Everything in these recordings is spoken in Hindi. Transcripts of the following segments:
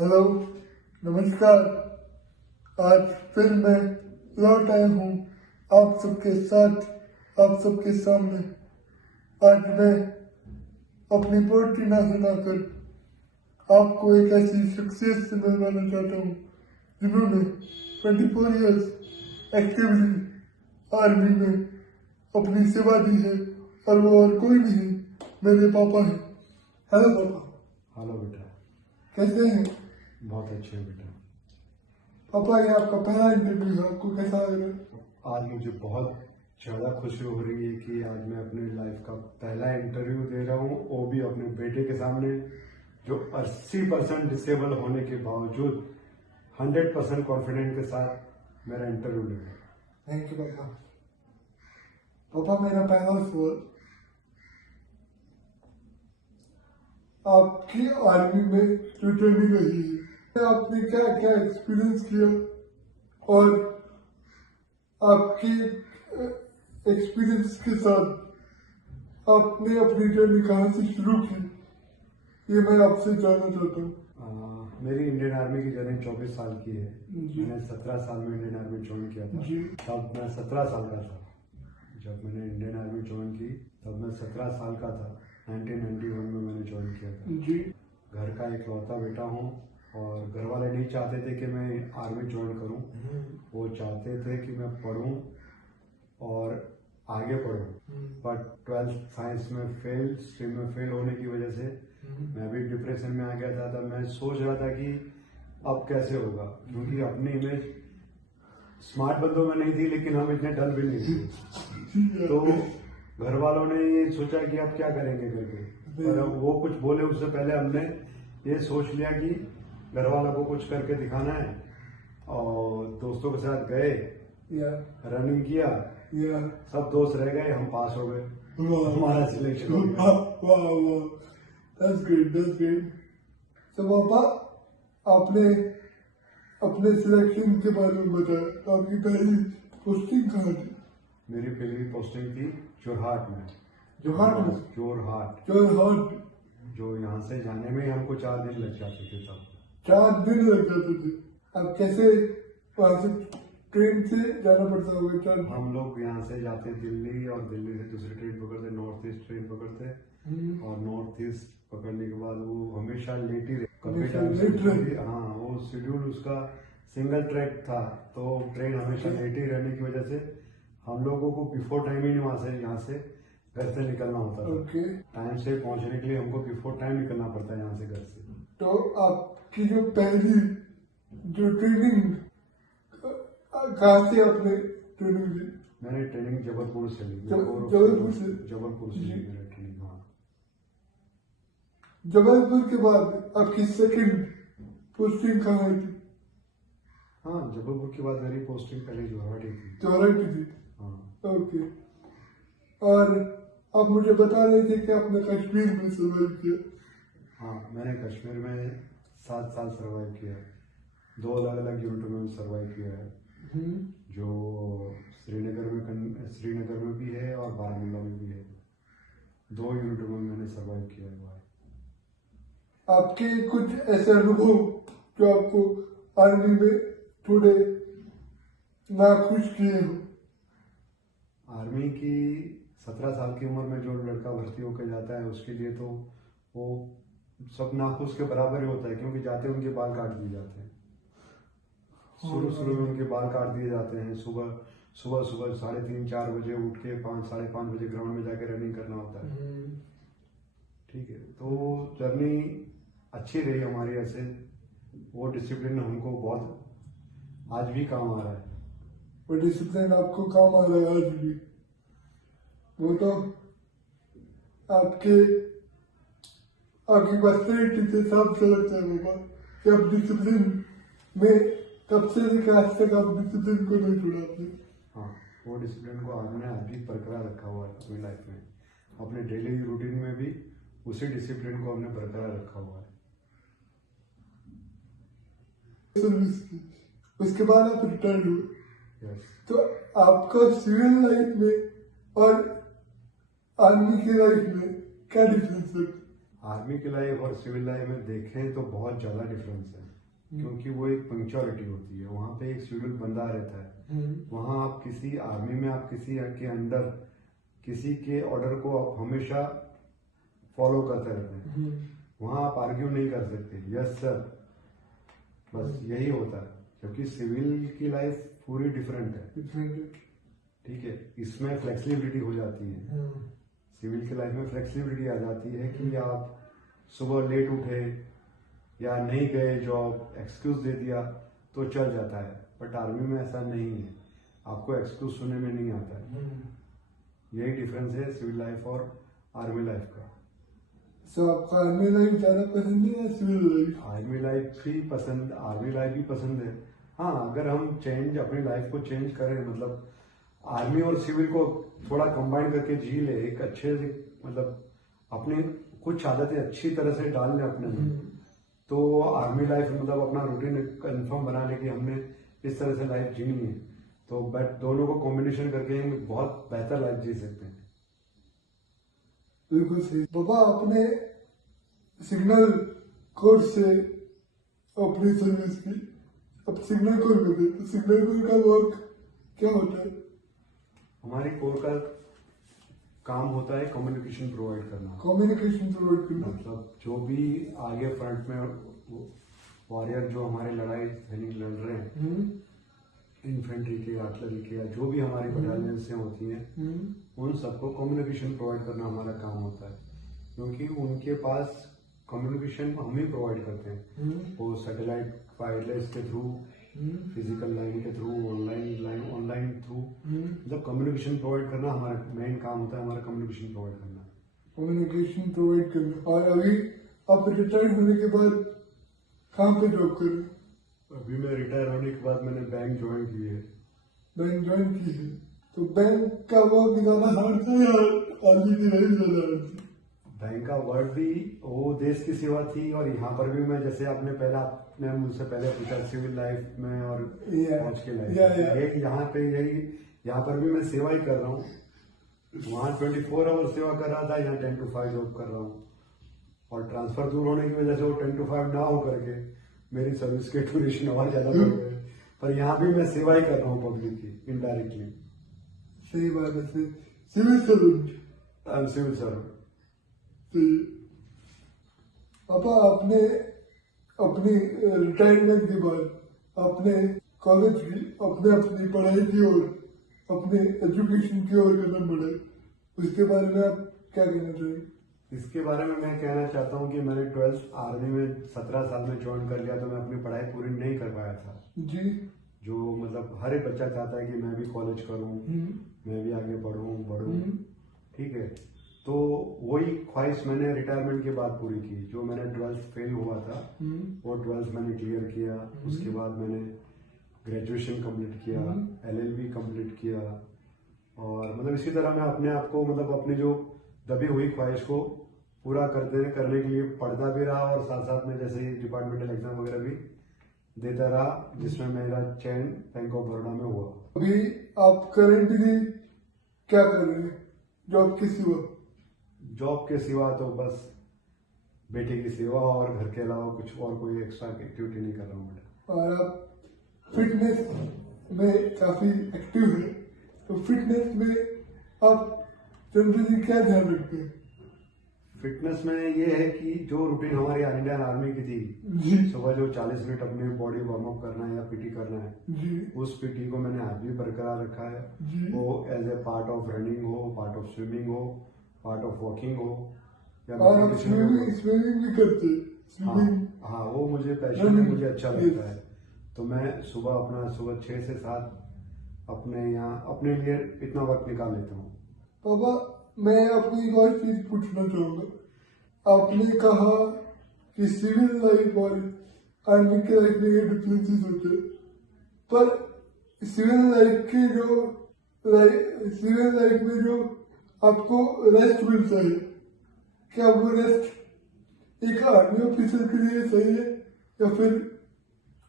हेलो, नमस्कार। आज फिर मैं लौट आया हूँ आप सबके साथ, आप सबके सामने। आज मैं अपनी पोएट्री ना सुनाकर आपको एक ऐसी शख्सियत से मिलवाना चाहता हूँ जिन्होंने 24 इयर्स एक्टिवली आर्मी में अपनी सेवा दी है, और वो और कोई नहीं, मेरे पापा हैं। हेलो पापा। हेलो बेटा, कैसे हैं? बहुत अच्छे हो बेटा। पापा, ये आपका पहला इंटरव्यू है, आपको कैसा लग रहा है? आज मुझे बहुत ज़्यादा खुशी हो रही है कि आज मैं अपने लाइफ का पहला इंटरव्यू दे रहा हूँ, वो भी अपने बेटे के सामने, जो 80% डिसेबल होने के बावजूद 100% कॉन्फिडेंट के साथ मेरा इंटरव्यू ले रहा है। थैंक यू पापा। पापा, मेरा पहला सवाल, आपकी आर्मी में जो ट्रेनिंग रही है, आपने क्या क्या एक्सपीरियंस किया, और आपके एक्सपीरियंस के साथ आपने अपनी जर्नी कहाँ से शुरू की, ये मैं आपसे जानना चाहता हूँ। मेरी इंडियन आर्मी की जर्नी 24 साल की है। मैंने 17 साल में इंडियन आर्मी ज्वाइन किया था। तब मैं 17 साल का था जब मैंने इंडियन आर्मी ज्वाइन की। तब मैं 17 साल का था। 1991 में मैंने ज्वाइन किया था। घर का इकलौता बेटा हूँ, और घर वाले नहीं चाहते थे कि मैं आर्मी ज्वाइन करूँ। वो चाहते थे कि मैं पढूं और आगे पढूं, बट 12th साइंस में फेल, स्ट्रीम में फेल होने की वजह से मैं भी डिप्रेशन में आ गया था। तब मैं सोच रहा था कि अब कैसे होगा, क्योंकि अपनी इमेज स्मार्ट बंदों में नहीं थी, लेकिन हम इतने डल भी नहीं थे। तो घर वालों ने ये सोचा कि अब क्या करेंगे करके, पर वो कुछ बोले उससे पहले हमने ये सोच लिया कि घर वालों को कुछ करके दिखाना है, और दोस्तों के साथ गए, रनिंग किया, सब दोस्त रह गए, हम पास हो गए, हमारा सिलेक्शन हो गया। That's great, that's great. So पापा, आपने अपने सिलेक्शन के बारे में बताया, तो आपकी पहली पोस्टिंग कहाँ थी? मेरी पहली पोस्टिंग थी जोरहाट में। जोरहाट, जो यहाँ से जाने में हमको 4 दिन लग जाते थे। तब 4 दिन लग जाते थे। अब कैसे वहाँ से ट्रेन से जाना पड़ता होगा? हम लोग यहाँ से जाते दिल्ली, और दिल्ली से दूसरी ट्रेन पकड़ते, नॉर्थ ईस्ट ट्रेन पकड़ते, और नॉर्थ ईस्ट पकड़ने के बाद वो हमेशा लेट ही रहे। हाँ, वो शेड्यूल उसका सिंगल ट्रैक था, तो ट्रेन हमेशा लेट ही रहने की वजह से हम लोगों को बिफोर टाइम ही यहाँ से घर से निकलना होता था। टाइम से पहुंचने के लिए हमको बिफोर टाइम निकलना पड़ता है यहाँ से, घर से। तो आपकी जो पहली जो ट्रेनिंग, कहाँ से आपने ट्रेनिंग ली? मैंने ट्रेनिंग जबलपुर से ली। जबलपुर से ली मैंने ट्रेनिंग। हाँ, जबलपुर के बाद आपकी सेकंड पोस्टिंग कहाँ थी? हाँ, जबलपुर के बाद मेरी पोस्टिंग पहले जोरहाट की थी। हाँ, ओके। और आप मुझे बता रहे थे कि आपने कश्मीर में सर्वाइव किया। हाँ, मैंने कश्मीर में 7 साल सर्वाइव किया। 2 अलग अलग यूनिटों में सर्वाइव किया है, जो श्रीनगर में भी है और बारामूला में भी है। 2 यूनिटों में मैंने सर्वाइव किया है। आपके कुछ ऐसे अनुभव जो आपको आर्मी में थोड़े नाखुश किए हो? आर्मी की 17 साल की उम्र में जो लड़का भर्ती होकर जाता है, उसके लिए तो वो सब नाखुश के बराबर ही होता है, क्योंकि जाते उनके बाल काट दिए जाते हैं। शुरू में उनके बाल काट दिए जाते हैं। सुबह 3:30-4 बजे उठ के 5-5:30 बजे ग्राउंड में जाके रनिंग करना होता है। ठीक है, तो जर्नी अच्छी रही हमारी। ऐसे वो डिसिप्लिन हमको बहुत आज भी काम आ रहा है। वो डिसिप्लिन आपको काम आ रहा है आज भी? वो तो आपकी पर्सनैलिटी से साफ झलकता है बाबा, कि आप डिसिप्लिन में कब से लेकर आज तक आप डिसिप्लिन को नहीं छोड़ा आपने। हाँ, वो डिसिप्लिन को हमने आज भी बरकरार रखा हुआ है अपनी लाइफ में। अपने डेली रूटीन में भी उसी डिसिप्लिन को हमने बरकरार रखा हुआ है। उसके बाद आप रिटायर्ड हुए। तो आपका सिविल लाइफ में और आर्मी की लाइफ में क्या डिफरेंस है? आर्मी की लाइफ और सिविल लाइफ में देखें तो बहुत ज्यादा डिफरेंस है, क्योंकि वो एक पंक्चुअलिटी होती है। वहाँ पे एक शेड्यूल बंदा रहता है। वहाँ आप किसी आर्मी में आप किसी के अंडर किसी के ऑर्डर को आप हमेशा फॉलो करते रहते हैं। वहाँ आप आर्ग्यू नहीं कर सकते, यस सर, बस यही होता है। क्योंकि सिविल की लाइफ पूरी डिफरेंट है, ठीक है। इसमें फ्लेक्सिबिलिटी हो जाती है। सिविल की लाइफ में फ्लेक्सिबिलिटी आ जाती है कि आप सुबह लेट उठे या नहीं गए जॉब, एक्सक्यूज दे दिया तो चल जाता है। बट आर्मी में ऐसा नहीं है, आपको एक्सक्यूज सुनने में नहीं आता है। यही डिफरेंस है सिविल लाइफ और आर्मी लाइफ का। सो आपको आर्मी लाइफ ज्यादा पसंद है या सिविल लाइफ? आर्मी लाइफ ही पसंद, आर्मी लाइफ भी पसंद है। हाँ, अगर हम अपनी लाइफ को चेंज करें, मतलब आर्मी और सिविल को थोड़ा कंबाइन करके जी ले, एक अच्छे से, मतलब अपनी कुछ आदतें अच्छी तरह से डाल लें अपने में, तो आर्मी लाइफ मतलब अपना रूटीन कंफर्म बना ले कि हमने इस तरह से लाइफ जीनी है, तो बट दोनों को कॉम्बिनेशन करके हम बहुत बेहतर लाइफ जी सकते हैं। बिल्कुल सही। बाबा, अपने सिग्नल कोर से अपनी सर्विस की, अब सिग्नल कोर में थे, तो सिग्नल कोर का वर्क क्या होता है? हमारी कोर का काम होता है कम्युनिकेशन प्रोवाइड करना। कम्युनिकेशन प्रोवाइड करना, मतलब जो भी आगे फ्रंट में वॉरियर जो हमारे लड़ाई सैनिक लड़ रहे हैं, इन्फेंट्री के, आर्टिलरी के, या जो भी हमारी बटालियन से होती हैं, उन सबको कम्युनिकेशन प्रोवाइड करना हमारा काम होता है। क्योंकि उनके पास कम्युनिकेशन हम ही प्रोवाइड करते हैं, वो सैटेलाइट वायरलेस के थ्रू, फिजिकल लाइन के थ्रू, ऑनलाइन थ्रू, मतलब कम्युनिकेशन प्रोवाइड करना हमारा मेन काम होता है। हमारा कम्युनिकेशन प्रोवाइड करना, कम्युनिकेशन प्रोवाइड करना। और अभी आप रिटायर होने के बाद कहाँ पे जॉब कर रहे हैं? अभी मैं रिटायर होने के बाद मैंने बैंक ज्वाइन की है। बैंक ज्वाइन की है, तो बैंक का वर्क ज्यादा हार्ड था या आर्मी की लाइफ ज्यादा हार्ड थी? बैंक का वर्क भी वो देश की सेवा थी, और यहाँ पर भी मैं, जैसे आपने मुझसे पहले पूछा सिविल लाइफ में और फौज की लाइफ, एक यहाँ पे यहाँ पर भी मैं सेवा ही कर रहा हूँ। वहाँ 24 आवर सेवा कर रहा था, यहाँ 10 to 5 जॉब कर रहा हूँ। और ट्रांसफर दूर होने की वजह से वो 10 to 5 ना हो करके मेरी सर्विस के ड्यूरेशन और ज्यादा बढ़ गए। पर यहाँ भी मैं सेवा ही कर रहा हूँ पब्लिक की, इनडायरेक्टली। सही बात है। Civil servant, I am civil servant. पापा, आपने अपनी रिटायरमेंट के बाद अपने कॉलेज की, अपनी पढ़ाई की ओर, अपने एजुकेशन की ओर कदम बढ़ाए, उसके बारे में आप क्या कहना चाहिए? इसके बारे में मैं कहना चाहता हूँ कि मैंने 12th आर्मी में 17 साल में ज्वाइन कर लिया, तो मैं अपनी पढ़ाई पूरी नहीं कर पाया था जी। जो मतलब हर एक बच्चा चाहता है कि मैं भी कॉलेज करूँ, मैं भी आगे बढ़ूँ, ठीक है। तो वही ख्वाहिश मैंने रिटायरमेंट के बाद पूरी की। जो मैंने 12th फेल हुआ था, वो 12th मैंने क्लियर किया। उसके बाद मैंने ग्रेजुएशन कंप्लीट किया, LLB कंप्लीट किया, और मतलब इसी तरह मैं अपने आप को, मतलब अपनी जो दबी हुई ख्वाहिश को पूरा करने के लिए पढ़ता भी रहा, और साथ साथ में जैसे डिपार्टमेंटल एग्जाम वगैरह भी देता रहा, जिसमें मेरा चयन बैंक ऑफ बड़ौदा में हुआ। अभी आप करेंटली क्या कर रहे हैं जॉब के सिवा? जॉब के सिवा तो बस बेटे की सेवा, और घर के अलावा कुछ और कोई एक्स्ट्रा एक्टिविटी नहीं कर रहा हूँ बेटा। और आप फिटनेस में काफी एक्टिव है, तो फिटनेस में आप जनरली क्या ध्यान रखते हैं? फिटनेस में ये है कि जो रूटीन हमारी इंडियन आर्मी की थी, सुबह जो 40 मिनट अपने बॉडी वार्म अप करना है या पीटी करना है, उस पीटी को मैंने आज भी बरकरार रखा है। वो as a part of running हो, पार्ट ऑफ स्विमिंग हो, पार्ट ऑफ वॉकिंग हो, या स्विमिंग भी करते हैं? हाँ, वो मुझे पैशन है, मुझे अच्छा लगता है। तो मैं सुबह 6 से 7 अपने लिए इतना वक्त निकाल लेता हूँ। पापा, मैं आपको एक और चीज पूछना चाहूंगा। आपने कहा कि सिविल लाइफ और आर्मी के लाइफ में ये डिफरेंसेस होते हैं, पर सिविल लाइफ में जो आपको रेस्ट मिलता है, क्या वो रेस्ट एक आर्मी ऑफिसर के लिए सही है या फिर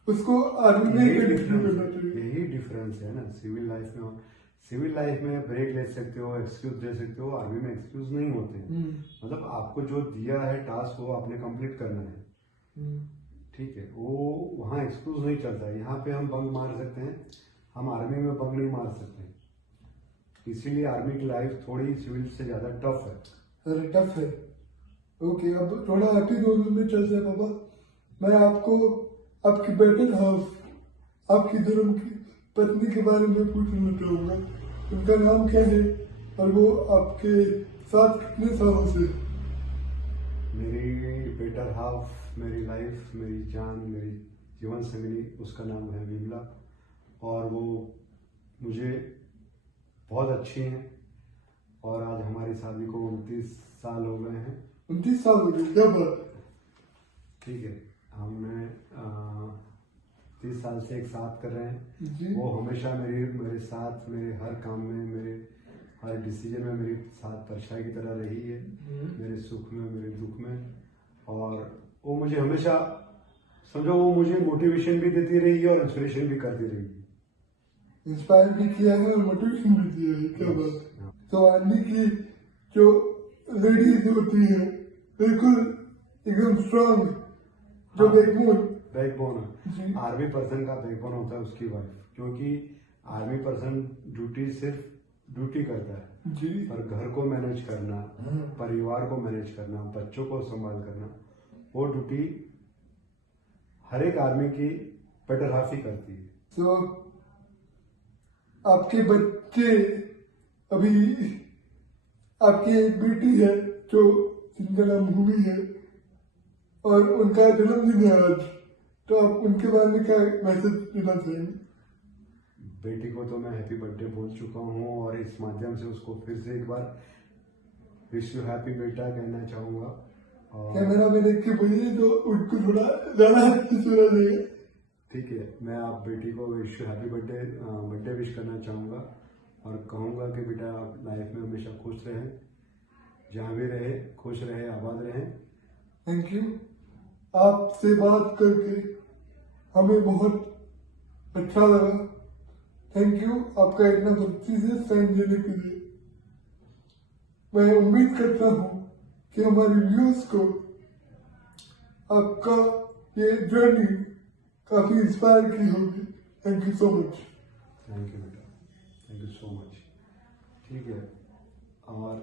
उसको आर्मी में कंटिन्यू करना चाहिए? यही डिफरेंस है ना सिविल लाइफ में। सिविल लाइफ में ब्रेक ले सकते हो, एक्सक्यूज दे सकते हो, आर्मी में एक्सक्यूज नहीं होते हैं। मतलब आपको जो दिया है टास्क वो आपने कंप्लीट करना है, ठीक है। वो वहाँ एक्सक्यूज नहीं चलता है। यहाँ पे हम बंक मार सकते हैं, हम आर्मी में बंक नहीं मार सकते। इसीलिए आर्मी की लाइफ थोड़ी सिविल से ज्यादा टफ है। अरे टफ है। ओके, अब थोड़ा आगे दोनों में चलते हैं पापा। मैं आपको आपकी बेटर हाउस, आपकी धर्म की पत्नी के बारे में पूछना चाहूंगा। उनका नाम क्या है और वो आपके साथ कितने सालों से? मेरी बेटर हाफ, मेरी लाइफ, मेरी जान, मेरी जीवन संगिनी, उसका नाम है विमला। और वो मुझे बहुत अच्छी हैं। और आज हमारी शादी को 29 साल हो गए हैं। 29 साल हो गए, क्या बात। ठीक है, हमने 30 साल से एक साथ कर रहे हैं जी। वो हमेशा मेरे साथ, मेरे हर काम में, मेरे हर डिसीजन में मेरे साथ परछाई की तरह रही है, मेरे सुख में, मेरे दुख में। और वो मुझे हमेशा, समझो, वो मुझे मोटिवेशन भी देती रही है और इंस्पिरेशन भी करती रही है। इंस्पायर भी किया है और मोटिवेशन भी दिया है, क्या बात। तो आर्मी की जो लेडीज होती है बिल्कुल एकदम स्ट्रांग, जो बैकबोन है। आर्मी पर्सन का बैकबोन होता है उसकी वाइफ, क्योंकि आर्मी पर्सन ड्यूटी सिर्फ ड्यूटी करता है जी। पर घर को मैनेज करना, परिवार को मैनेज करना, बच्चों को संभाल करना, वो ड्यूटी हर एक आर्मी की बेटर हाफ ही करती है। तो आपके बच्चे, अभी आपकी एक बेटी है जो जिनका नाम भूमि है और उनका जन्मदिन है आज, तो आप उनके बारे में क्या मैसेज देना चाहेंगे? बेटी को तो मैं हैप्पी बर्थडे बोल चुका हूँ और इस माध्यम से उसको फिर से एक बार विश यू हैप्पी बेटा कहना चाहूंगा। और कैमरा में देख के बोलिए तो उनको थोड़ा ज्यादा सुना देगा। ठीक है, मैं आप बेटी को wish you happy birthday wish करना चाहूंगा और कहूंगा कि बेटा आप लाइफ में हमेशा खुश रहें, जहाँ भी रहे खुश रहे, आबाद रहें। Thank you. आपसे बात करके हमें बहुत अच्छा लगा। थैंक यू आपका इतना भक्ति से टाइम देने के लिए। मैं उम्मीद करता हूँ कि हमारे व्यूअर्स को आपका ये जर्नी काफी इंस्पायर की होगी। Thank you so much. Thank you बेटा, थैंक यू सो मच। ठीक है, और